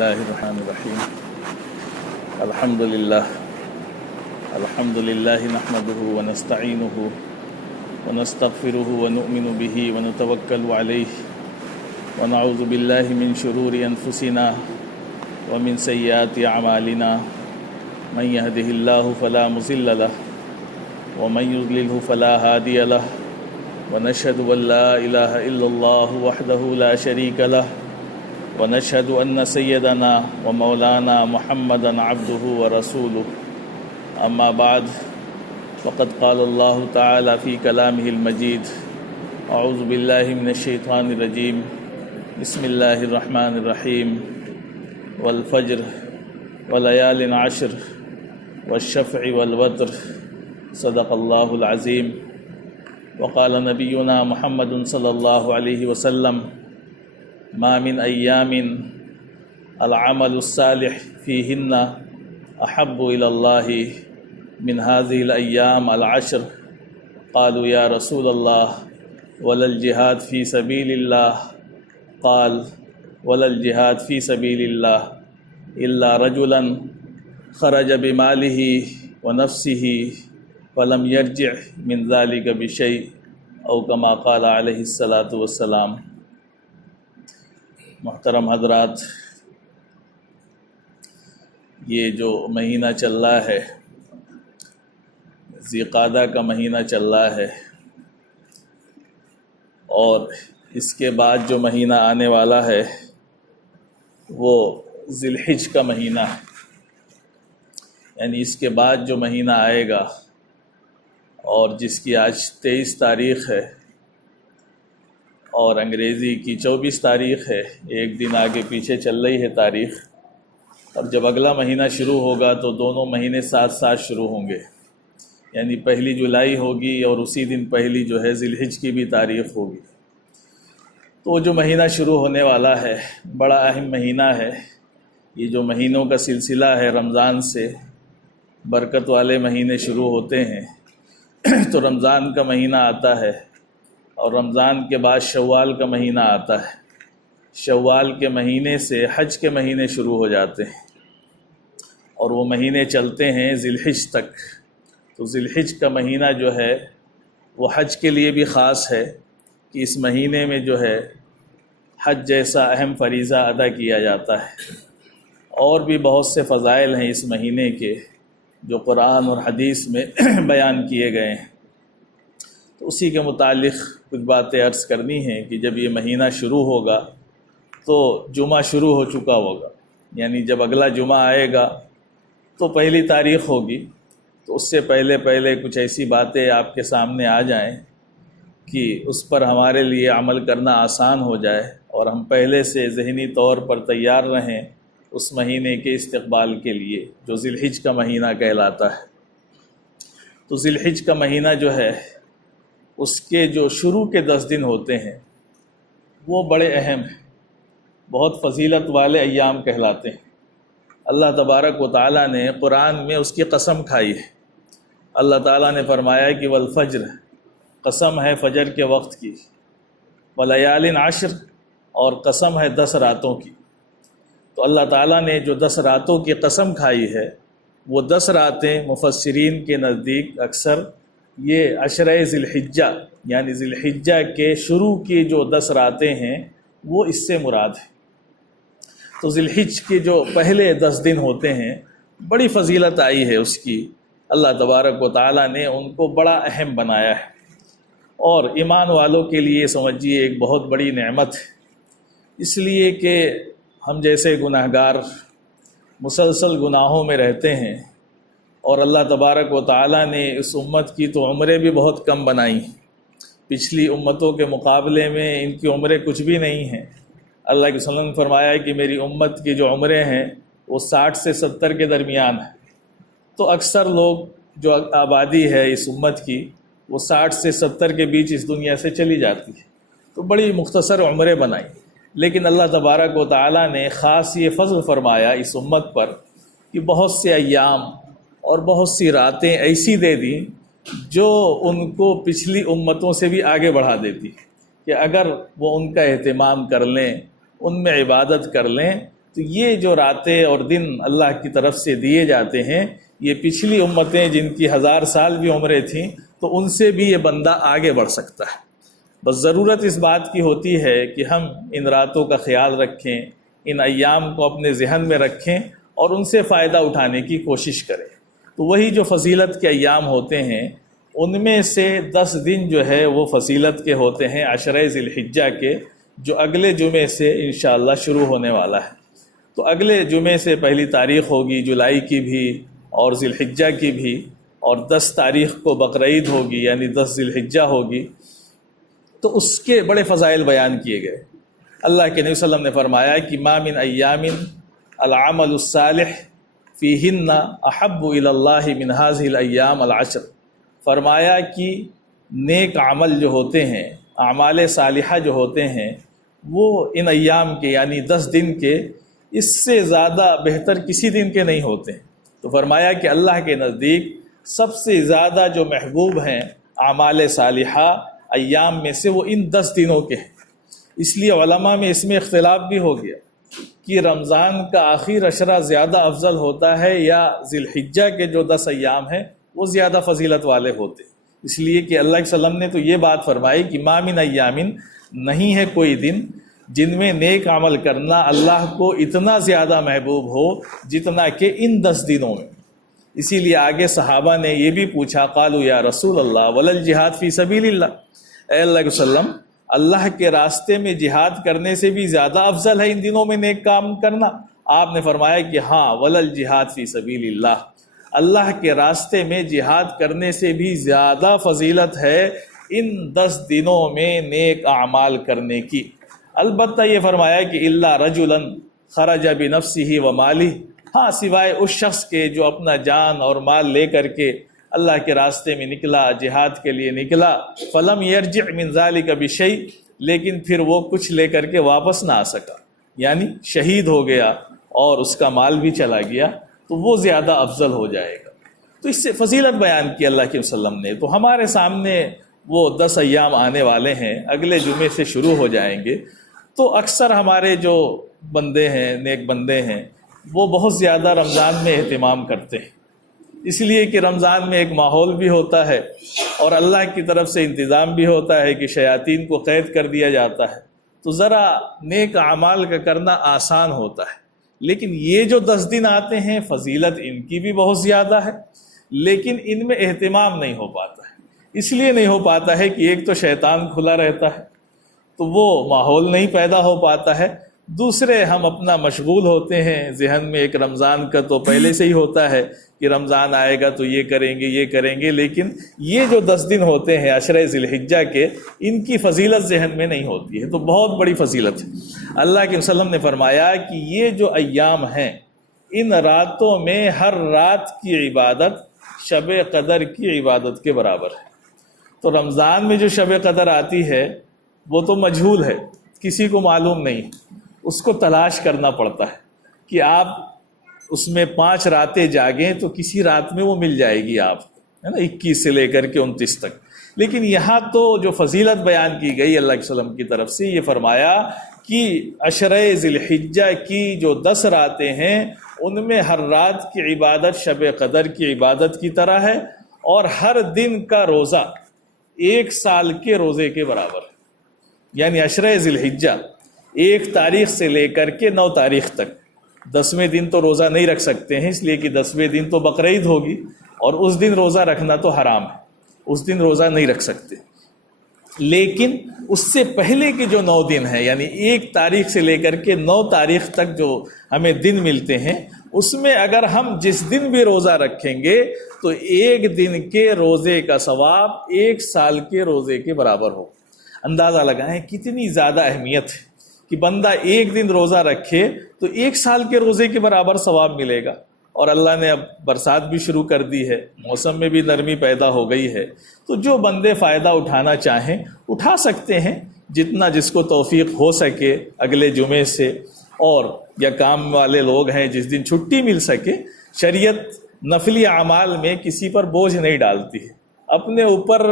الله الرحمن الرحيم. الحمد لله نحمده ونستعينه ونستغفره ونؤمن به ونتوكل عليه ونعوذ بالله من شرور أنفسنا ومن سيئات أعمالنا. من يهده الله فلا مضل له ومن يضلله فلا هادي له ونشهد أن لا إله إلا الله وحده لا شريك له ونشهد أن سيدنا ومولانا محمدا عبده ورسوله. أما بعد فقد قال الله تعالى في كلامه المجيد: أعوذ بالله من الشيطان الرجيم. بسم الله الرحمن الرحيم. والفجر وليال عشر والشفع والوتر صدق الله العظيم. وقال نبينا محمد صلى الله عليه وسلم: ما من أيام العمل الصالح فيهن أحب إلى الله من هذه الأيام العشر. قالوا يا رسول الله ولا الجهاد في سبيل الله؟ قال: ولا الجهاد في سبيل الله إلا رجلا خرج بماله ونفسه فلم يرجع من ذلك بشيء أو كما قال عليه الصلاة والسلام. محترم حضرات، یہ جو مہینہ چل رہا ہے، ذی قعدہ کا مہینہ چل رہا ہے، اور اس کے بعد جو مہینہ آنے والا ہے وہ ذی الحج کا مہینہ ہے. یعنی اس کے بعد جو مہینہ آئے گا، اور جس کی آج 23 تاریخ ہے اور انگریزی کی 24 تاریخ ہے، ایک دن آگے پیچھے چل رہی ہے تاریخ. اب جب اگلا مہینہ شروع ہوگا تو دونوں مہینے ساتھ ساتھ شروع ہوں گے. یعنی 1 جولائی ہوگی اور اسی دن پہلی جو ہے ذی الحج کی بھی تاریخ ہوگی. تو جو مہینہ شروع ہونے والا ہے بڑا اہم مہینہ ہے. یہ جو مہینوں کا سلسلہ ہے، رمضان سے برکت والے مہینے شروع ہوتے ہیں. تو رمضان کا مہینہ آتا ہے اور رمضان کے بعد شوال کا مہینہ آتا ہے. شوال کے مہینے سے حج کے مہینے شروع ہو جاتے ہیں اور وہ مہینے چلتے ہیں ذی الحج تک. تو ذی الحج کا مہینہ جو ہے وہ حج کے لیے بھی خاص ہے کہ اس مہینے میں جو ہے حج جیسا اہم فریضہ ادا کیا جاتا ہے. اور بھی بہت سے فضائل ہیں اس مہینے کے جو قرآن اور حدیث میں بیان کیے گئے ہیں. تو اسی کے متعلق کچھ باتیں عرض کرنی ہیں کہ جب یہ مہینہ شروع ہوگا تو جمعہ شروع ہو چکا ہوگا. یعنی جب اگلا جمعہ آئے گا تو 1 تاریخ ہوگی. تو اس سے پہلے کچھ ایسی باتیں آپ کے سامنے آ جائیں کہ اس پر ہمارے لیے عمل کرنا آسان ہو جائے اور ہم پہلے سے ذہنی طور پر تیار رہیں اس مہینے کے استقبال کے لیے جو ذی الحج کا مہینہ کہلاتا ہے. تو ذی الحج کا مہینہ جو ہے اس کے جو شروع کے 10 دن ہوتے ہیں وہ بڑے اہم ہیں، بہت فضیلت والے ایام کہلاتے ہیں. اللہ تبارک و تعالیٰ نے قرآن میں اس کی قسم کھائی ہے. اللہ تعالیٰ نے فرمایا کہ والفجر، قسم ہے فجر کے وقت کی، ولیال عشر، اور قسم ہے 10 راتوں کی. تو اللہ تعالیٰ نے جو 10 راتوں کی قسم کھائی ہے وہ 10 راتیں مفسرین کے نزدیک اکثر یہ عشرہ ذی الحجہ یعنی ذی الحجہ کے شروع کی جو 10 راتیں ہیں وہ اس سے مراد ہے. تو ذی الحج کے جو پہلے 10 دن ہوتے ہیں بڑی فضیلت آئی ہے اس کی. اللہ تبارک و تعالیٰ نے ان کو بڑا اہم بنایا ہے اور ایمان والوں کے لیے سمجھیے ایک بہت بڑی نعمت ہے. اس لیے کہ ہم جیسے گناہگار مسلسل گناہوں میں رہتے ہیں اور اللہ تبارک و تعالیٰ نے اس امت کی تو عمریں بھی بہت کم بنائی. پچھلی امتوں کے مقابلے میں ان کی عمریں کچھ بھی نہیں ہیں. اللہ کے وسلم نے فرمایا کہ میری امت کی جو عمریں ہیں وہ 60 سے 70 کے درمیان ہیں. تو اکثر لوگ جو آبادی ہے اس امت کی وہ 60 سے 70 کے بیچ اس دنیا سے چلی جاتی ہے. تو بڑی مختصر عمریں بنائی. لیکن اللہ تبارک و تعالیٰ نے خاص یہ فضل فرمایا اس امت پر کہ بہت سے ایام اور بہت سی راتیں ایسی دے دیں جو ان کو پچھلی امتوں سے بھی آگے بڑھا دیتی کہ اگر وہ ان کا اہتمام کر لیں، ان میں عبادت کر لیں تو یہ جو راتیں اور دن اللہ کی طرف سے دیے جاتے ہیں، یہ پچھلی امتیں جن کی 1000 سال بھی عمریں تھیں تو ان سے بھی یہ بندہ آگے بڑھ سکتا ہے۔ بس ضرورت اس بات کی ہوتی ہے کہ ہم ان راتوں کا خیال رکھیں، ان ایام کو اپنے ذہن میں رکھیں اور ان سے فائدہ اٹھانے کی کوشش کریں۔ تو وہی جو فضیلت کے ایام ہوتے ہیں ان میں سے 10 دن جو ہے وہ فضیلت کے ہوتے ہیں عشرہ ذی الحجہ کے، جو اگلے جمعے سے انشاءاللہ شروع ہونے والا ہے۔ تو اگلے جمعے سے پہلی تاریخ ہوگی جولائی کی بھی اور ذی الحجہ کی بھی، اور 10 تاریخ کو بقرعید ہوگی یعنی 10 ذی الحجہ ہوگی۔ تو اس کے بڑے فضائل بیان کیے گئے۔ اللہ کے نبی صلی اللہ علیہ وسلم نے فرمایا کہ ما من ایام العمل الصالح فیہن احب الی اللہ من ہذہ الایام العشر۔ فرمایا کہ نیک عمل جو ہوتے ہیں، اعمال صالحہ جو ہوتے ہیں، وہ ان ایام کے یعنی 10 دن کے اس سے زیادہ بہتر کسی دن کے نہیں ہوتے ہیں۔ تو فرمایا کہ اللہ کے نزدیک سب سے زیادہ جو محبوب ہیں اعمال صالحہ ایام میں سے وہ ان 10 دنوں کے ہیں۔ اس لیے علماء میں اس میں اختلاف بھی ہو گیا کہ رمضان کا آخر عشرہ زیادہ افضل ہوتا ہے یا ذی الحجہ کے جو 10 ایام ہیں وہ زیادہ فضیلت والے ہوتے، اس لیے کہ اللہ کے وسلم نے تو یہ بات فرمائی کہ ما من ایامن، نہیں ہے کوئی دن جن میں نیک عمل کرنا اللہ کو اتنا زیادہ محبوب ہو جتنا کہ ان 10 دنوں میں۔ اسی لیے آگے صحابہ نے یہ بھی پوچھا، قالوا یا رسول اللہ ولل جہاد فی سبیل اللہ، اے اللہ کے وسلم اللہ کے راستے میں جہاد کرنے سے بھی زیادہ افضل ہے ان دنوں میں نیک کام کرنا؟ آپ نے فرمایا کہ ہاں، ولل جہاد فی سبیل اللہ، اللہ کے راستے میں جہاد کرنے سے بھی زیادہ فضیلت ہے ان 10 دنوں میں نیک اعمال کرنے کی۔ البتہ یہ فرمایا کہ الا رجلا خرج بنفسہ ومالہ، ہاں سوائے اس شخص کے جو اپنا جان اور مال لے کر کے اللہ کے راستے میں نکلا، جہاد کے لیے نکلا، فلم یرجع من ذلک بشیء، لیکن پھر وہ کچھ لے کر کے واپس نہ آ سکا، یعنی شہید ہو گیا اور اس کا مال بھی چلا گیا، تو وہ زیادہ افضل ہو جائے گا۔ تو اس سے فضیلت بیان کی اللہ کے وسلم نے۔ تو ہمارے سامنے وہ 10 ایام آنے والے ہیں، اگلے جمعے سے شروع ہو جائیں گے۔ تو اکثر ہمارے جو بندے ہیں، نیک بندے ہیں، وہ بہت زیادہ رمضان میں اہتمام کرتے ہیں، اس لیے کہ رمضان میں ایک ماحول بھی ہوتا ہے اور اللہ کی طرف سے انتظام بھی ہوتا ہے کہ شیاطین کو قید کر دیا جاتا ہے، تو ذرا نیک اعمال کا کرنا آسان ہوتا ہے۔ لیکن یہ جو 10 دن آتے ہیں فضیلت ان کی بھی بہت زیادہ ہے، لیکن ان میں اہتمام نہیں ہو پاتا ہے۔ اس لیے نہیں ہو پاتا ہے کہ ایک تو شیطان کھلا رہتا ہے تو وہ ماحول نہیں پیدا ہو پاتا ہے، دوسرے ہم اپنا مشغول ہوتے ہیں، ذہن میں ایک رمضان کا تو پہلے سے ہی ہوتا ہے کہ رمضان آئے گا تو یہ کریں گے یہ کریں گے، لیکن یہ جو 10 دن ہوتے ہیں عشرہ ذی الحجہ کے، ان کی فضیلت ذہن میں نہیں ہوتی ہے۔ تو بہت بڑی فضیلت ہے۔ اللہ کے وسلم نے فرمایا کہ یہ جو ایام ہیں ان راتوں میں ہر رات کی عبادت شب قدر کی عبادت کے برابر ہے۔ تو رمضان میں جو شب قدر آتی ہے وہ تو مجہول ہے، کسی کو معلوم نہیں، اس کو تلاش کرنا پڑتا ہے کہ آپ اس میں 5 راتیں جاگیں تو کسی رات میں وہ مل جائے گی آپ کو، ہے نا، 21 سے لے کر کے 29 تک۔ لیکن یہاں تو جو فضیلت بیان کی گئی اللہ کے وسلم کی طرف سے، یہ فرمایا کہ عشرہ ذی الحجہ کی جو 10 راتیں ہیں ان میں ہر رات کی عبادت شب قدر کی عبادت کی طرح ہے، اور ہر دن کا روزہ 1 سال کے روزے کے برابر ہے۔ یعنی عشرہ ذی الحجہ 1 تاریخ سے لے کر کے 9 تاریخ تک، 10ویں دن تو روزہ نہیں رکھ سکتے ہیں اس لیے کہ 10ویں دن تو بقرعید ہوگی اور اس دن روزہ رکھنا تو حرام ہے، اس دن روزہ نہیں رکھ سکتے۔ لیکن اس سے پہلے کے جو 9 دن ہیں، یعنی 1 تاریخ سے لے کر کے 9 تاریخ تک جو ہمیں دن ملتے ہیں، اس میں اگر ہم جس دن بھی روزہ رکھیں گے تو 1 دن کے روزے کا ثواب 1 سال کے روزے کے برابر ہو۔ اندازہ لگائیں کتنی زیادہ اہمیت ہے کہ بندہ 1 دن روزہ رکھے تو 1 سال کے روزے کے برابر ثواب ملے گا۔ اور اللہ نے اب برسات بھی شروع کر دی ہے، موسم میں بھی نرمی پیدا ہو گئی ہے، تو جو بندے فائدہ اٹھانا چاہیں اٹھا سکتے ہیں، جتنا جس کو توفیق ہو سکے اگلے جمعے سے، اور یا کام والے لوگ ہیں جس دن چھٹی مل سکے۔ شریعت نفلی اعمال میں کسی پر بوجھ نہیں ڈالتی ہے، اپنے اوپر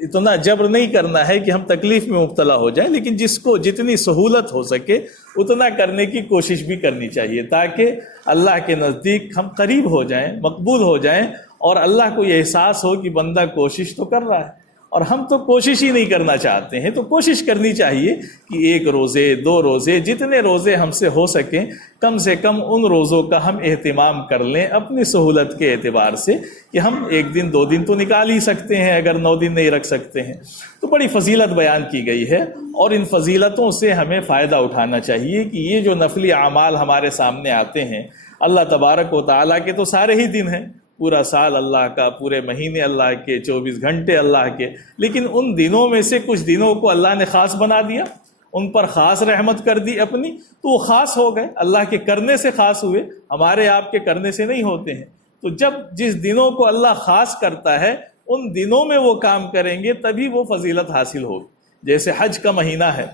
اتنا جبر نہیں کرنا ہے کہ ہم تکلیف میں مبتلا ہو جائیں، لیکن جس کو جتنی سہولت ہو سکے اتنا کرنے کی کوشش بھی کرنی چاہیے، تاکہ اللہ کے نزدیک ہم قریب ہو جائیں، مقبول ہو جائیں، اور اللہ کو یہ احساس ہو کہ بندہ کوشش تو کر رہا ہے، اور ہم تو کوشش ہی نہیں کرنا چاہتے ہیں۔ تو کوشش کرنی چاہیے کہ 1 روزے 2 روزے جتنے روزے ہم سے ہو سکیں، کم سے کم ان روزوں کا ہم اہتمام کر لیں اپنی سہولت کے اعتبار سے، کہ ہم 1 دن 2 دن تو نکال ہی سکتے ہیں اگر 9 دن نہیں رکھ سکتے ہیں۔ تو بڑی فضیلت بیان کی گئی ہے، اور ان فضیلتوں سے ہمیں فائدہ اٹھانا چاہیے کہ یہ جو نفلی اعمال ہمارے سامنے آتے ہیں، اللہ تبارک و تعالیٰ کے تو سارے ہی دن ہیں، پورا سال اللہ کا، پورے مہینے اللہ کے، 24 گھنٹے اللہ کے، لیکن ان دنوں میں سے کچھ دنوں کو اللہ نے خاص بنا دیا، ان پر خاص رحمت کر دی اپنی، تو وہ خاص ہو گئے، اللہ کے کرنے سے خاص ہوئے، ہمارے آپ کے کرنے سے نہیں ہوتے ہیں۔ تو جب جس دنوں کو اللہ خاص کرتا ہے ان دنوں میں وہ کام کریں گے تبھی وہ فضیلت حاصل ہوگی۔ جیسے حج کا مہینہ ہے،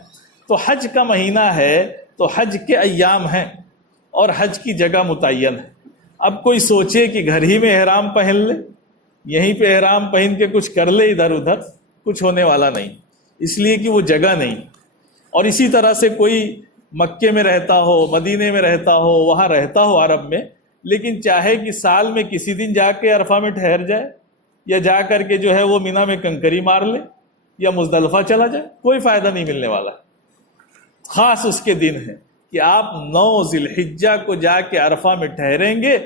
تو حج کا مہینہ ہے تو حج کے ایام ہیں اور حج کی جگہ متعین ہے۔ اب کوئی سوچے کہ گھر ہی میں احرام پہن لے، یہیں پہ احرام پہن کے کچھ کر لے ادھر ادھر، کچھ ہونے والا نہیں، اس لیے کہ وہ جگہ نہیں۔ اور اسی طرح سے کوئی مکے میں رہتا ہو، مدینے میں رہتا ہو، وہاں رہتا ہو عرب میں، لیکن چاہے کہ سال میں کسی دن جا کے عرفہ میں ٹھہر جائے، یا جا کر کے جو ہے وہ مینا میں کنکری مار لے، یا مزدلفہ چلا جائے، کوئی فائدہ نہیں ملنے والا۔ خاص اس کے دن ہے کہ آپ 9 ذی الحجہ کو جا کے عرفہ میں ٹھہریں گے،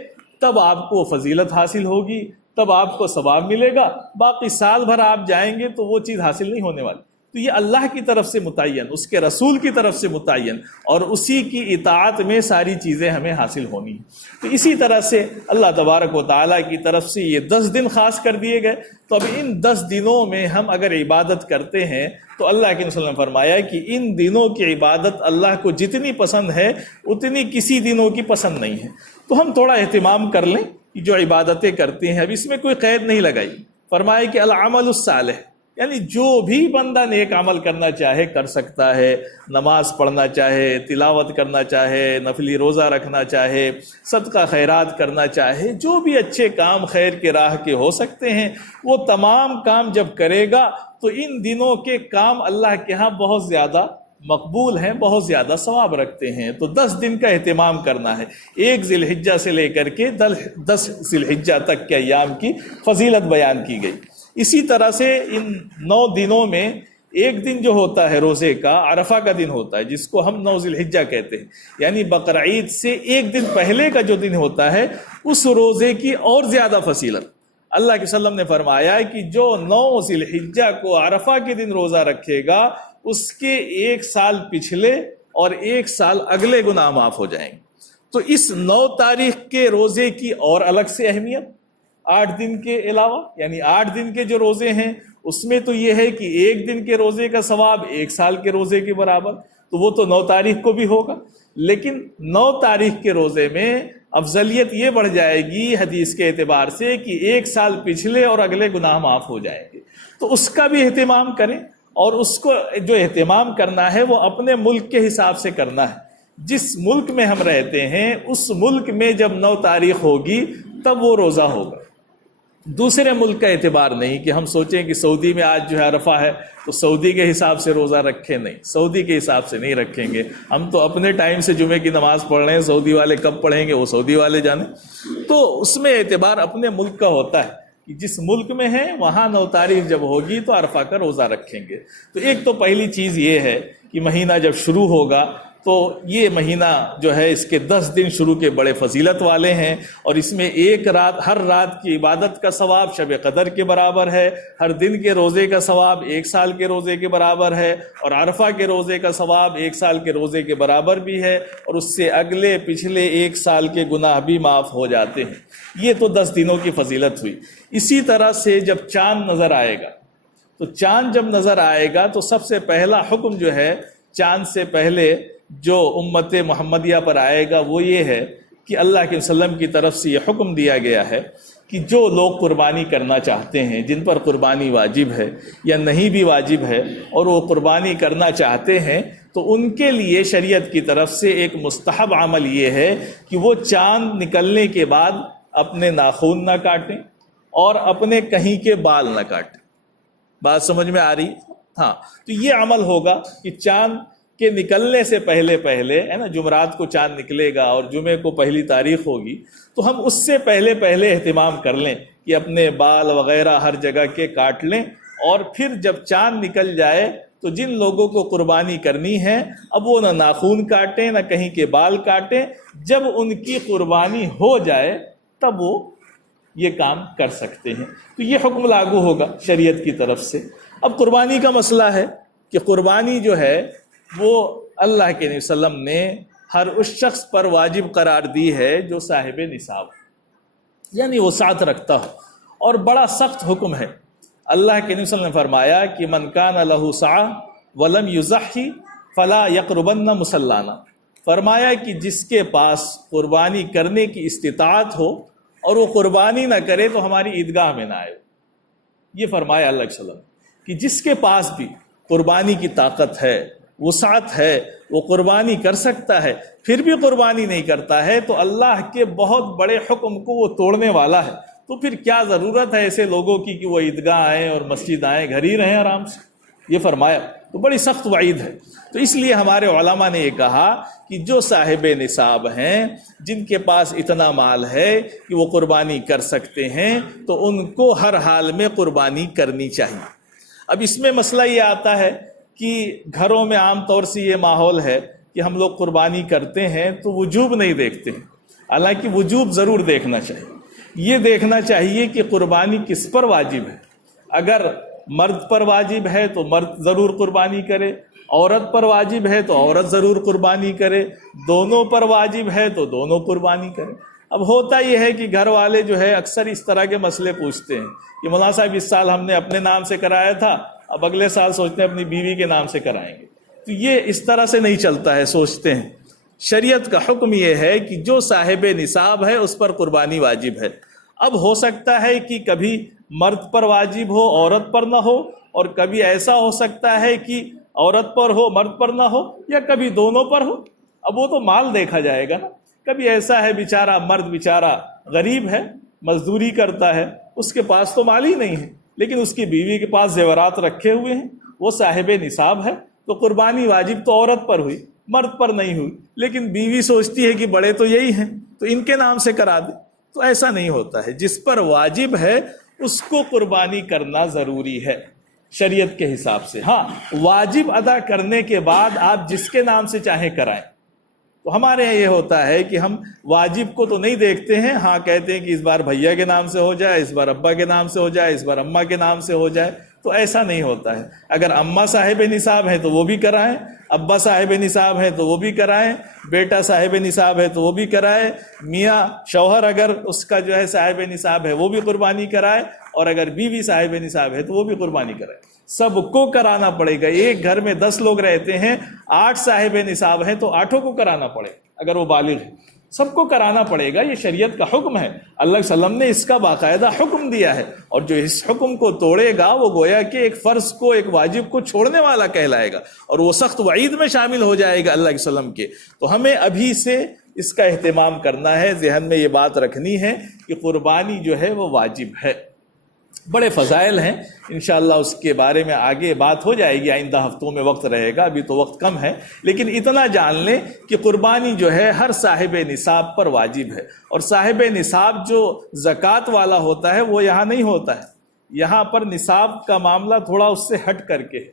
تب آپ کو فضیلت حاصل ہوگی، تب آپ کو ثواب ملے گا۔ باقی سال بھر آپ جائیں گے تو وہ چیز حاصل نہیں ہونے والی۔ تو یہ اللہ کی طرف سے متعین، اس کے رسول کی طرف سے متعین، اور اسی کی اطاعت میں ساری چیزیں ہمیں حاصل ہونی ہیں۔ تو اسی طرح سے اللہ تبارک و تعالیٰ کی طرف سے یہ 10 دن خاص کر دیے گئے۔ تو اب ان 10 دنوں میں ہم اگر عبادت کرتے ہیں تو اللہ کے رسول نے فرمایا کہ ان دنوں کی عبادت اللہ کو جتنی پسند ہے اتنی کسی دنوں کی پسند نہیں ہے۔ تو ہم تھوڑا اہتمام کر لیں کہ جو عبادتیں کرتے ہیں، اب اس میں کوئی قید نہیں لگائی، فرمایا کہ العمل الصالح، یعنی جو بھی بندہ نیک عمل کرنا چاہے کر سکتا ہے، نماز پڑھنا چاہے، تلاوت کرنا چاہے، نفلی روزہ رکھنا چاہے، صدقہ خیرات کرنا چاہے، جو بھی اچھے کام خیر کے راہ کے ہو سکتے ہیں، وہ تمام کام جب کرے گا تو ان دنوں کے کام اللہ کے ہاں بہت زیادہ مقبول ہیں، بہت زیادہ ثواب رکھتے ہیں۔ تو 10 دن کا اہتمام کرنا ہے، 1 ذی الحجہ سے لے کر کے 10 ذی الحجہ تک کے ایام کی فضیلت بیان کی گئی۔ اسی طرح سے ان 9 دنوں میں ایک دن جو ہوتا ہے روزے کا، عرفہ کا دن ہوتا ہے، جس کو ہم 9 ذی الحجہ کہتے ہیں، یعنی بقرعید سے ایک دن پہلے کا جو دن ہوتا ہے، اس روزے کی اور زیادہ فضیلت۔ اللہ کے وسلم نے فرمایا کہ جو 9 ذی الحجہ کو عرفہ کے دن روزہ رکھے گا، اس کے 1 سال پچھلے اور 1 سال اگلے گناہ معاف ہو جائیں گے۔ تو اس 9 تاریخ کے روزے کی اور الگ سے اہمیت، 8 دن کے علاوہ، یعنی 8 دن کے جو روزے ہیں اس میں تو یہ ہے کہ 1 دن کے روزے کا ثواب 1 سال کے روزے کے برابر، تو وہ تو 9 تاریخ کو بھی ہوگا، لیکن 9 تاریخ کے روزے میں افضلیت یہ بڑھ جائے گی حدیث کے اعتبار سے کہ 1 سال پچھلے اور اگلے گناہ معاف ہو جائیں گے۔ تو اس کا بھی اہتمام کریں، اور اس کو جو اہتمام کرنا ہے وہ اپنے ملک کے حساب سے کرنا ہے۔ جس ملک میں ہم رہتے ہیں اس ملک میں جب 9 تاریخ ہوگی تب وہ روزہ ہوگا، دوسرے ملک کا اعتبار نہیں کہ ہم سوچیں کہ سعودی میں آج جو ہے عرفہ ہے تو سعودی کے حساب سے روزہ رکھیں، نہیں، سعودی کے حساب سے نہیں رکھیں گے، ہم تو اپنے ٹائم سے جمعے کی نماز پڑھ رہے ہیں، سعودی والے کب پڑھیں گے وہ سعودی والے جانیں۔ تو اس میں اعتبار اپنے ملک کا ہوتا ہے کہ جس ملک میں ہیں وہاں 9 تاریخ جب ہوگی تو عرفہ کا روزہ رکھیں گے۔ تو ایک تو پہلی چیز یہ ہے کہ مہینہ جب شروع ہوگا تو یہ مہینہ جو ہے اس کے 10 دن شروع کے بڑے فضیلت والے ہیں، اور اس میں ایک رات، ہر رات کی عبادت کا ثواب شب قدر کے برابر ہے، ہر دن کے روزے کا ثواب 1 سال کے روزے کے برابر ہے، اور عرفہ کے روزے کا ثواب 1 سال کے روزے کے برابر بھی ہے، اور اس سے اگلے پچھلے 1 سال کے گناہ بھی معاف ہو جاتے ہیں۔ یہ تو 10 دنوں کی فضیلت ہوئی۔ اسی طرح سے جب چاند نظر آئے گا، تو چاند جب نظر آئے گا تو سب سے پہلا حکم جو ہے چاند سے پہلے جو امت محمدیہ پر آئے گا وہ یہ ہے کہ اللہ کے وسلم کی طرف سے یہ حکم دیا گیا ہے کہ جو لوگ قربانی کرنا چاہتے ہیں، جن پر قربانی واجب ہے یا نہیں بھی واجب ہے، اور وہ قربانی کرنا چاہتے ہیں، تو ان کے لیے شریعت کی طرف سے ایک مستحب عمل یہ ہے کہ وہ چاند نکلنے کے بعد اپنے ناخن نہ کاٹیں اور اپنے کہیں کے بال نہ کاٹیں۔ بات سمجھ میں آ رہی؟ ہاں، تو یہ عمل ہوگا کہ چاند کے نکلنے سے پہلے ہے نا، جمعرات کو چاند نکلے گا اور جمعے کو پہلی تاریخ ہوگی، تو ہم اس سے پہلے اہتمام کر لیں کہ اپنے بال وغیرہ ہر جگہ کے کاٹ لیں، اور پھر جب چاند نکل جائے تو جن لوگوں کو قربانی کرنی ہے اب وہ نہ ناخون کاٹیں نہ کہیں کے بال کاٹیں، جب ان کی قربانی ہو جائے تب وہ یہ کام کر سکتے ہیں۔ تو یہ حکم لاگو ہوگا شریعت کی طرف سے۔ اب قربانی کا مسئلہ ہے کہ قربانی جو ہے وہ اللہ کے نبی صلی اللہ علیہ وسلم نے ہر اس شخص پر واجب قرار دی ہے جو صاحب نصاب، یعنی وسعت رکھتا ہو، اور بڑا سخت حکم ہے۔ اللہ کے نبی صلی اللہ علیہ وسلم نے فرمایا کہ من کان لہ سعہ ولم یضحی فلا یقربن مصلانا، فرمایا کہ جس کے پاس قربانی کرنے کی استطاعت ہو اور وہ قربانی نہ کرے تو ہماری عیدگاہ میں نہ آئے۔ یہ فرمایا اللہ کے وسلم کہ جس کے پاس بھی قربانی کی طاقت ہے، وسعت ہے، وہ قربانی کر سکتا ہے، پھر بھی قربانی نہیں کرتا ہے تو اللہ کے بہت بڑے حکم کو وہ توڑنے والا ہے۔ تو پھر کیا ضرورت ہے ایسے لوگوں کی کہ وہ عیدگاہ آئیں اور مسجد آئیں، گھر ہی رہیں آرام سے؟ یہ فرمایا، تو بڑی سخت وعید ہے۔ تو اس لیے ہمارے علماء نے یہ کہا کہ جو صاحب نصاب ہیں، جن کے پاس اتنا مال ہے کہ وہ قربانی کر سکتے ہیں، تو ان کو ہر حال میں قربانی کرنی چاہیے۔ اب اس میں مسئلہ یہ آتا ہے کہ گھروں میں عام طور سے یہ ماحول ہے کہ ہم لوگ قربانی کرتے ہیں تو وجوب نہیں دیکھتے ہیں، حالانکہ وجوب ضرور دیکھنا چاہیے۔ یہ دیکھنا چاہیے کہ قربانی کس پر واجب ہے۔ اگر مرد پر واجب ہے تو مرد ضرور قربانی کرے، عورت پر واجب ہے تو عورت ضرور قربانی کرے، دونوں پر واجب ہے تو دونوں قربانی کرے۔ اب ہوتا یہ ہے کہ گھر والے جو ہے اکثر اس طرح کے مسئلے پوچھتے ہیں کہ مولانا صاحب اس سال ہم نے اپنے نام سے کرایا تھا، اب اگلے سال سوچتے ہیں اپنی بیوی کے نام سے کرائیں گے۔ تو یہ اس طرح سے نہیں چلتا ہے، سوچتے ہیں۔ شریعت کا حکم یہ ہے کہ جو صاحب نصاب ہے اس پر قربانی واجب ہے۔ اب ہو سکتا ہے کہ کبھی مرد پر واجب ہو عورت پر نہ ہو، اور کبھی ایسا ہو سکتا ہے کہ عورت پر ہو مرد پر نہ ہو، یا کبھی دونوں پر ہو۔ اب وہ تو مال دیکھا جائے گا نا۔ کبھی ایسا ہے بیچارہ مرد بیچارہ غریب ہے، مزدوری کرتا ہے، اس کے پاس تو مال ہی نہیں ہے، لیکن اس کی بیوی کے پاس زیورات رکھے ہوئے ہیں، وہ صاحب نصاب ہے، تو قربانی واجب تو عورت پر ہوئی، مرد پر نہیں ہوئی، لیکن بیوی سوچتی ہے کہ بڑے تو یہی ہیں تو ان کے نام سے کرا دے۔ تو ایسا نہیں ہوتا ہے، جس پر واجب ہے اس کو قربانی کرنا ضروری ہے شریعت کے حساب سے۔ ہاں، واجب ادا کرنے کے بعد آپ جس کے نام سے چاہیں کرائیں۔ تو ہمارے یہاں یہ ہوتا ہے کہ ہم واجب کو تو نہیں دیکھتے ہیں، ہاں کہتے ہیں کہ اس بار بھیا کے نام سے ہو جائے، اس بار ابا کے نام سے ہو جائے، اس بار اماں کے نام سے ہو جائے۔ تو ایسا نہیں ہوتا ہے۔ اگر اماں صاحب نصاب ہے تو وہ بھی کرائیں، ابا صاحب نصاب ہے تو وہ بھی کرائیں، بیٹا صاحب نصاب ہے تو وہ بھی کرائے، میاں شوہر اگر اس کا جو ہے صاحب نصاب ہے وہ بھی قربانی کرائے، اور اگر بیوی صاحب نصاب ہے تو وہ بھی قربانی کرائے۔ سب کو کرانا پڑے گا۔ ایک گھر میں 10 لوگ رہتے ہیں، 8 صاحب نصاب ہیں تو 8 کو کرانا پڑے گا۔ اگر وہ بالغ ہے سب کو کرانا پڑے گا، یہ شریعت کا حکم ہے۔ اللہ علیہ وسلم نے اس کا باقاعدہ حکم دیا ہے، اور جو اس حکم کو توڑے گا وہ گویا کہ ایک فرض کو، ایک واجب کو چھوڑنے والا کہلائے گا، اور وہ سخت وعید میں شامل ہو جائے گا اللہ کے وسلم کے۔ تو ہمیں ابھی سے اس کا اہتمام کرنا ہے، ذہن میں یہ بات رکھنی ہے کہ قربانی جو ہے وہ واجب ہے۔ بڑے فضائل ہیں، انشاءاللہ اس کے بارے میں آگے بات ہو جائے گی، آئندہ ہفتوں میں وقت رہے گا، ابھی تو وقت کم ہے، لیکن اتنا جان لیں کہ قربانی جو ہے ہر صاحب نصاب پر واجب ہے۔ اور صاحب نصاب جو زکوٰۃ والا ہوتا ہے وہ یہاں نہیں ہوتا ہے، یہاں پر نصاب کا معاملہ تھوڑا اس سے ہٹ کر کے ہے۔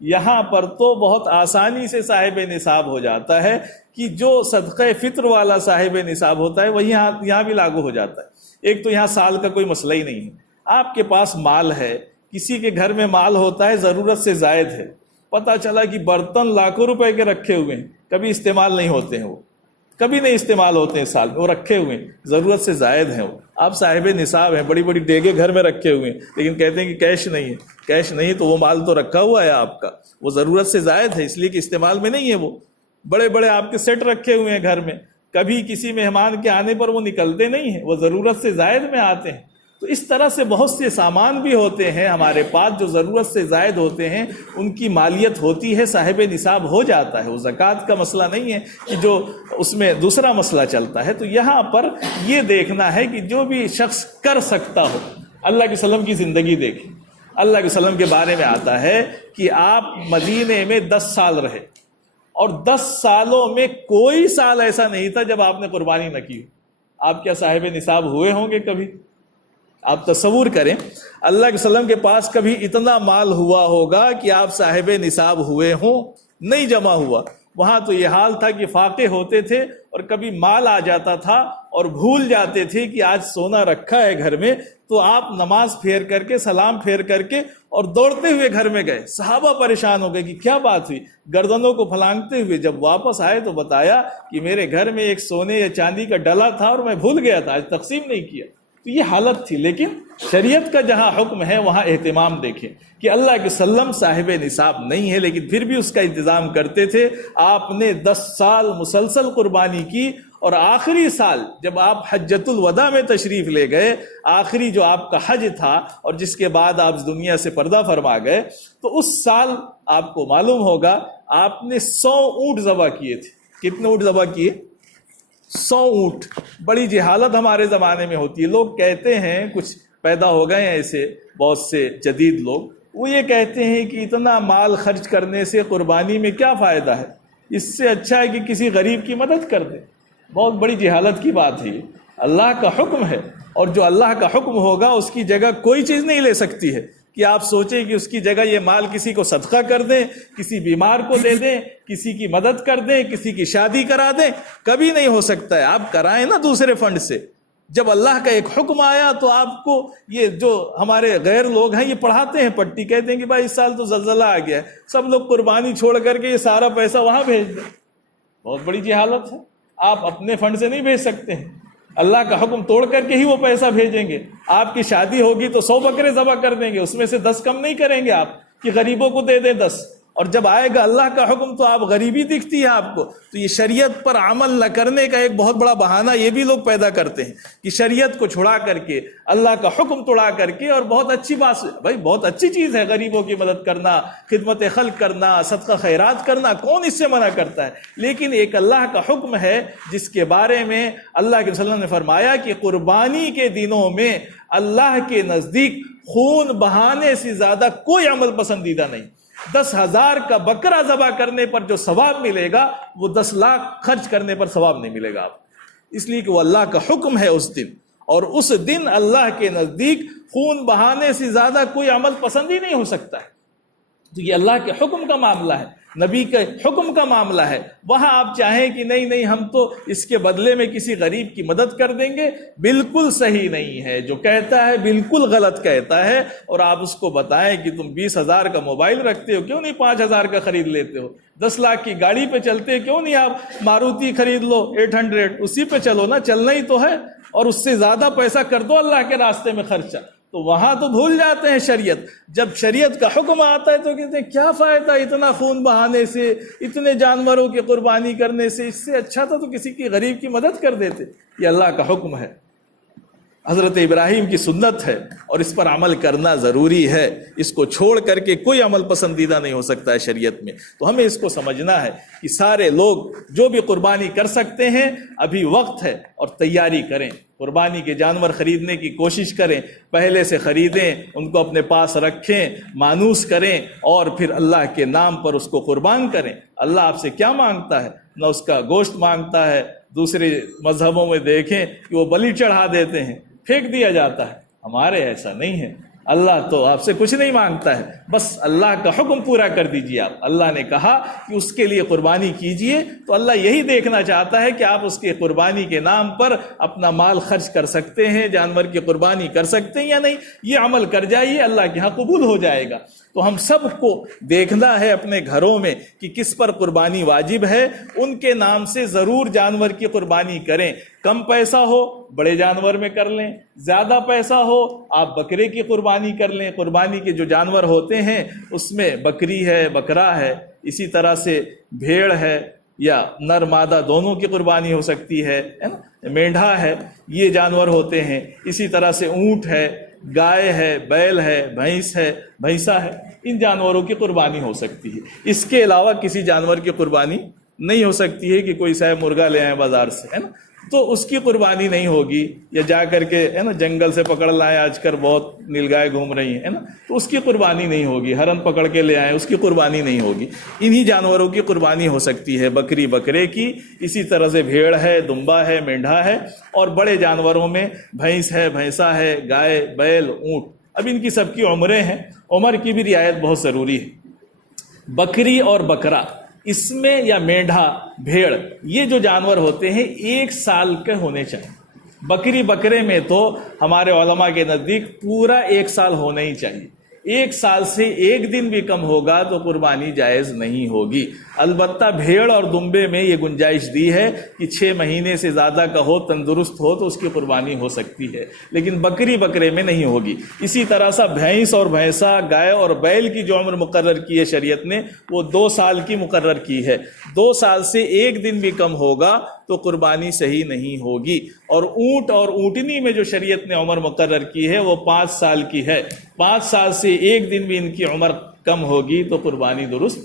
یہاں پر تو بہت آسانی سے صاحب نصاب ہو جاتا ہے کہ جو صدقہ فطر والا صاحب نصاب ہوتا ہے وہ یہاں بھی لاگو ہو جاتا ہے۔ ایک تو یہاں سال کا کوئی مسئلہ ہی نہیں ہے، آپ کے پاس مال ہے، کسی کے گھر میں مال ہوتا ہے ضرورت سے زائد ہے، پتہ چلا کہ برتن لاکھوں روپے کے رکھے ہوئے ہیں، کبھی استعمال نہیں ہوتے ہیں، وہ کبھی نہیں استعمال ہوتے ہیں سال میں، وہ رکھے ہوئے ہیں، ضرورت سے زائد ہیں، وہ آپ صاحب نصاب ہیں، بڑی بڑی ڈیگے گھر میں رکھے ہوئے ہیں، لیکن کہتے ہیں کہ کیش نہیں ہے۔ کیش نہیں تو وہ مال تو رکھا ہوا ہے آپ کا، وہ ضرورت سے زائد ہے، اس لیے کہ استعمال میں نہیں ہے۔ وہ بڑے بڑے آپ کے سیٹ رکھے ہوئے ہیں گھر میں، کبھی کسی مہمان کے آنے پر وہ نکلتے نہیں ہیں، وہ ضرورت سے زائد میں آتے ہیں۔ تو اس طرح سے بہت سے سامان بھی ہوتے ہیں ہمارے پاس جو ضرورت سے زائد ہوتے ہیں، ان کی مالیت ہوتی ہے، صاحب نصاب ہو جاتا ہے۔ وہ زکوٰۃ کا مسئلہ نہیں ہے کہ جو اس میں دوسرا مسئلہ چلتا ہے۔ تو یہاں پر یہ دیکھنا ہے کہ جو بھی شخص کر سکتا ہو، اللہ کے وسلم کی زندگی دیکھیں، اللہ کے وسلم کے بارے میں آتا ہے کہ آپ مدینے میں 10 سال رہے اور 10 سالوں میں کوئی سال ایسا نہیں تھا جب آپ نے قربانی نہ کی. آپ کیا صاحب نصاب ہوئے ہوں گے کبھی؟ آپ تصور کریں اللہ کے وسلم کے پاس کبھی اتنا مال ہوا ہوگا کہ آپ صاحب نصاب ہوئے ہوں؟ نہیں جمع ہوا. وہاں تو یہ حال تھا کہ فاقے ہوتے تھے اور کبھی مال آ جاتا تھا اور بھول جاتے تھے کہ آج سونا رکھا ہے گھر میں، تو آپ نماز پھیر کر کے سلام پھیر کر کے اور دوڑتے ہوئے گھر میں گئے. صحابہ پریشان ہو گئے کہ کیا بات ہوئی، گردنوں کو پھلانگتے ہوئے جب واپس آئے تو بتایا کہ میرے گھر میں ایک سونے یا چاندی کا ڈلا تھا اور میں بھول گیا تھا، آج تقسیم نہیں کیا. تو یہ حالت تھی. لیکن شریعت کا جہاں حکم ہے وہاں اہتمام دیکھیں کہ اللہ کے وسلم صاحب نصاب نہیں ہے لیکن پھر بھی اس کا انتظام کرتے تھے. آپ نے 10 سال مسلسل قربانی کی اور آخری سال جب آپ حجۃ الوداع میں تشریف لے گئے، آخری جو آپ کا حج تھا اور جس کے بعد آپ دنیا سے پردہ فرما گئے، تو اس سال آپ کو معلوم ہوگا آپ نے 100 اونٹ ذبح کیے تھے. کتنے اونٹ ذبح کیے؟ 100 اونٹ. بڑی جہالت ہمارے زمانے میں ہوتی ہے. لوگ کہتے ہیں، کچھ پیدا ہو گئے ہیں ایسے بہت سے جدید لوگ، وہ یہ کہتے ہیں کہ اتنا مال خرچ کرنے سے قربانی میں کیا فائدہ ہے، اس سے اچھا ہے کہ کسی غریب کی مدد کر دے. بہت بڑی جہالت کی بات ہے. اللہ کا حکم ہے اور جو اللہ کا حکم ہوگا اس کی جگہ کوئی چیز نہیں لے سکتی ہے کہ آپ سوچیں کہ اس کی جگہ یہ مال کسی کو صدقہ کر دیں، کسی بیمار کو دے دیں، کسی کی مدد کر دیں، کسی کی شادی کرا دیں. کبھی نہیں ہو سکتا ہے. آپ کرائیں نا دوسرے فنڈ سے. جب اللہ کا ایک حکم آیا تو آپ کو یہ جو ہمارے غیر لوگ ہیں یہ پڑھاتے ہیں پٹی، کہتے ہیں کہ بھائی اس سال تو زلزلہ آ گیا ہے، سب لوگ قربانی چھوڑ کر کے یہ سارا پیسہ وہاں بھیج دیں. بہت بڑی جہالت ہے. آپ اپنے فنڈ سے نہیں بھیج سکتے ہیں. اللہ کا حکم توڑ کر کے ہی وہ پیسہ بھیجیں گے. آپ کی شادی ہوگی تو 100 بکرے ذبح کر دیں گے، اس میں سے 10 کم نہیں کریں گے آپ کہ غریبوں کو دے دیں 10. اور جب آئے گا اللہ کا حکم تو آپ غریبی دکھتی ہے آپ کو. تو یہ شریعت پر عمل نہ کرنے کا ایک بہت بڑا بہانہ یہ بھی لوگ پیدا کرتے ہیں کہ شریعت کو چھڑا کر کے، اللہ کا حکم توڑا کر کے. اور بہت اچھی بات بھائی، بہت اچھی چیز ہے غریبوں کی مدد کرنا، خدمت خلق کرنا، صدقہ خیرات کرنا، کون اس سے منع کرتا ہے. لیکن ایک اللہ کا حکم ہے جس کے بارے میں اللہ کے وسلم نے فرمایا کہ قربانی کے دنوں میں اللہ کے نزدیک خون بہانے سے زیادہ کوئی عمل پسندیدہ نہیں. 10,000 کا بکرا ذبح کرنے پر جو ثواب ملے گا وہ 10 لاکھ خرچ کرنے پر ثواب نہیں ملے گا آپ. اس لیے کہ وہ اللہ کا حکم ہے اس دن، اور اس دن اللہ کے نزدیک خون بہانے سے زیادہ کوئی عمل پسند ہی نہیں ہو سکتا ہے. تو یہ اللہ کے حکم کا معاملہ ہے، نبی کے حکم کا معاملہ ہے. وہاں آپ چاہیں کہ نہیں ہم تو اس کے بدلے میں کسی غریب کی مدد کر دیں گے، بالکل صحیح نہیں ہے. جو کہتا ہے بالکل غلط کہتا ہے. اور آپ اس کو بتائیں کہ تم 20,000 کا موبائل رکھتے ہو، کیوں نہیں 5,000 کا خرید لیتے ہو؟ 10 لاکھ کی گاڑی پہ چلتے ہیں، کیوں نہیں آپ ماروتی خرید لو 800، اسی پہ چلو نا، چلنا ہی تو ہے. اور اس سے زیادہ پیسہ کر دو اللہ کے راستے میں خرچہ. تو وہاں تو بھول جاتے ہیں شریعت. جب شریعت کا حکم آتا ہے تو کہتے ہیں کیا فائدہ اتنا خون بہانے سے، اتنے جانوروں کی قربانی کرنے سے، اس سے اچھا تھا تو کسی کی غریب کی مدد کر دیتے. یہ اللہ کا حکم ہے، حضرت ابراہیم کی سنت ہے اور اس پر عمل کرنا ضروری ہے. اس کو چھوڑ کر کے کوئی عمل پسندیدہ نہیں ہو سکتا ہے شریعت میں. تو ہمیں اس کو سمجھنا ہے کہ سارے لوگ جو بھی قربانی کر سکتے ہیں ابھی وقت ہے اور تیاری کریں. قربانی کے جانور خریدنے کی کوشش کریں، پہلے سے خریدیں، ان کو اپنے پاس رکھیں، مانوس کریں اور پھر اللہ کے نام پر اس کو قربان کریں. اللہ آپ سے کیا مانگتا ہے؟ نہ اس کا گوشت مانگتا ہے. دوسرے مذہبوں میں دیکھیں کہ وہ بلی چڑھا دیتے ہیں، پھینک دیا جاتا ہے. ہمارے ایسا نہیں ہے. اللہ تو آپ سے کچھ نہیں مانگتا ہے، بس اللہ کا حکم پورا کر دیجیے آپ. اللہ نے کہا کہ اس کے لیے قربانی کیجیے، تو اللہ یہی دیکھنا چاہتا ہے کہ آپ اس کے قربانی کے نام پر اپنا مال خرچ کر سکتے ہیں، جانور کی قربانی کر سکتے ہیں یا نہیں. یہ عمل کر جائیے، اللہ کے ہاں قبول ہو جائے گا. تو ہم سب کو دیکھنا ہے اپنے گھروں میں کہ کس پر قربانی واجب ہے، ان کے نام سے ضرور جانور کی قربانی کریں. کم پیسہ ہو بڑے جانور میں کر لیں، زیادہ پیسہ ہو آپ بکرے کی قربانی کر لیں. قربانی کے جو جانور ہوتے ہیں اس میں بکری ہے، بکرا ہے، اسی طرح سے بھیڑ ہے یا نر مادہ دونوں کی قربانی ہو سکتی ہے نا، مینڈھا ہے، یہ جانور ہوتے ہیں. اسی طرح سے اونٹ ہے، گائے ہے، بیل ہے، بھینس ہے، بھینسا ہے. ان جانوروں کی قربانی ہو سکتی ہے. اس کے علاوہ کسی جانور کی قربانی نہیں ہو سکتی ہے کہ کوئی صاحب مرغا لے آئیں بازار سے، ہے نا. تو اس کی قربانی نہیں ہوگی، یا جا کر کے ہے نا جنگل سے پکڑ لائے، آج کل بہت نیلگائے گھوم رہی ہیں ہے نا، تو اس کی قربانی نہیں ہوگی، ہرن پکڑ کے لے آئے، اس کی قربانی نہیں ہوگی۔ انہی جانوروں کی قربانی ہو سکتی ہے، بکری بکرے کی، اسی طرح سے بھیڑ ہے، دمبا ہے، مینڈھا ہے، اور بڑے جانوروں میں بھینس ہے، بھینسا ہے، گائے، بیل، اونٹ۔ اب ان کی سب کی عمریں ہیں، عمر کی بھی رعایت بہت ضروری ہے۔ بکری اور بکرا اس میں، یا مینڈھا، بھیڑ، یہ جو جانور ہوتے ہیں 1 سال کے ہونے چاہیے۔ بکری بکرے میں تو ہمارے علماء کے نزدیک پورا 1 سال ہونا ہی چاہیے۔ 1 سال سے 1 دن بھی کم ہوگا تو قربانی جائز نہیں ہوگی۔ البتہ بھیڑ اور دمبے میں یہ گنجائش دی ہے کہ 6 مہینے سے زیادہ کا ہو، تندرست ہو، تو اس کی قربانی ہو سکتی ہے، لیکن بکری بکرے میں نہیں ہوگی۔ اسی طرح سے بھینس اور بھینسا، گائے اور بیل کی جو عمر مقرر کی ہے شریعت نے، وہ 2 سال کی مقرر کی ہے۔ 2 سال سے 1 دن بھی کم ہوگا تو قربانی صحیح نہیں ہوگی۔ اور اونٹ اور اونٹنی میں جو شریعت نے عمر مقرر کی ہے وہ 5 سال کی ہے۔ 5 سال سے 1 دن بھی ان کی عمر کم ہوگی تو قربانی درست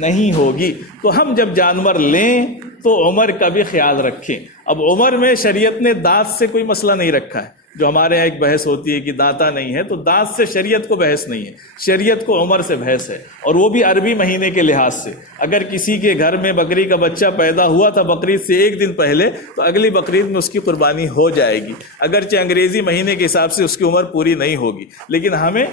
نہیں ہوگی۔ تو ہم جب جانور لیں تو عمر کا بھی خیال رکھیں۔ اب عمر میں شریعت نے دانت سے کوئی مسئلہ نہیں رکھا ہے، جو ہمارے یہاں ایک بحث ہوتی ہے کہ دانتا نہیں ہے، تو دانت سے شریعت کو بحث نہیں ہے، شریعت کو عمر سے بحث ہے، اور وہ بھی عربی مہینے کے لحاظ سے۔ اگر کسی کے گھر میں بکری کا بچہ پیدا ہوا تھا بقرعید سے 1 دن پہلے، تو اگلی بقرعید میں اس کی قربانی ہو جائے گی، اگرچہ انگریزی مہینے کے حساب سے اس کی عمر پوری نہیں ہوگی، لیکن ہمیں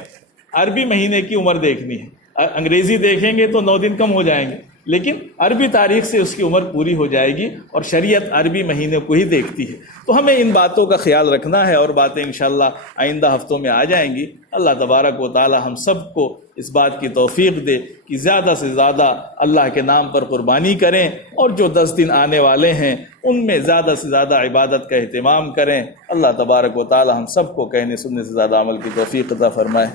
عربی مہینے کی عمر دیکھنی ہے۔ انگریزی دیکھیں گے تو 9 دن کم ہو جائیں گے، لیکن عربی تاریخ سے اس کی عمر پوری ہو جائے گی، اور شریعت عربی مہینے کو ہی دیکھتی ہے۔ تو ہمیں ان باتوں کا خیال رکھنا ہے، اور باتیں انشاءاللہ آئندہ ہفتوں میں آ جائیں گی۔ اللہ تبارک و تعالی ہم سب کو اس بات کی توفیق دے کہ زیادہ سے زیادہ اللہ کے نام پر قربانی کریں، اور جو 10 دن آنے والے ہیں ان میں زیادہ سے زیادہ عبادت کا اہتمام کریں۔ اللہ تبارک و تعالی ہم سب کو کہنے سننے سے زیادہ عمل کی توفیق عطا فرمائے۔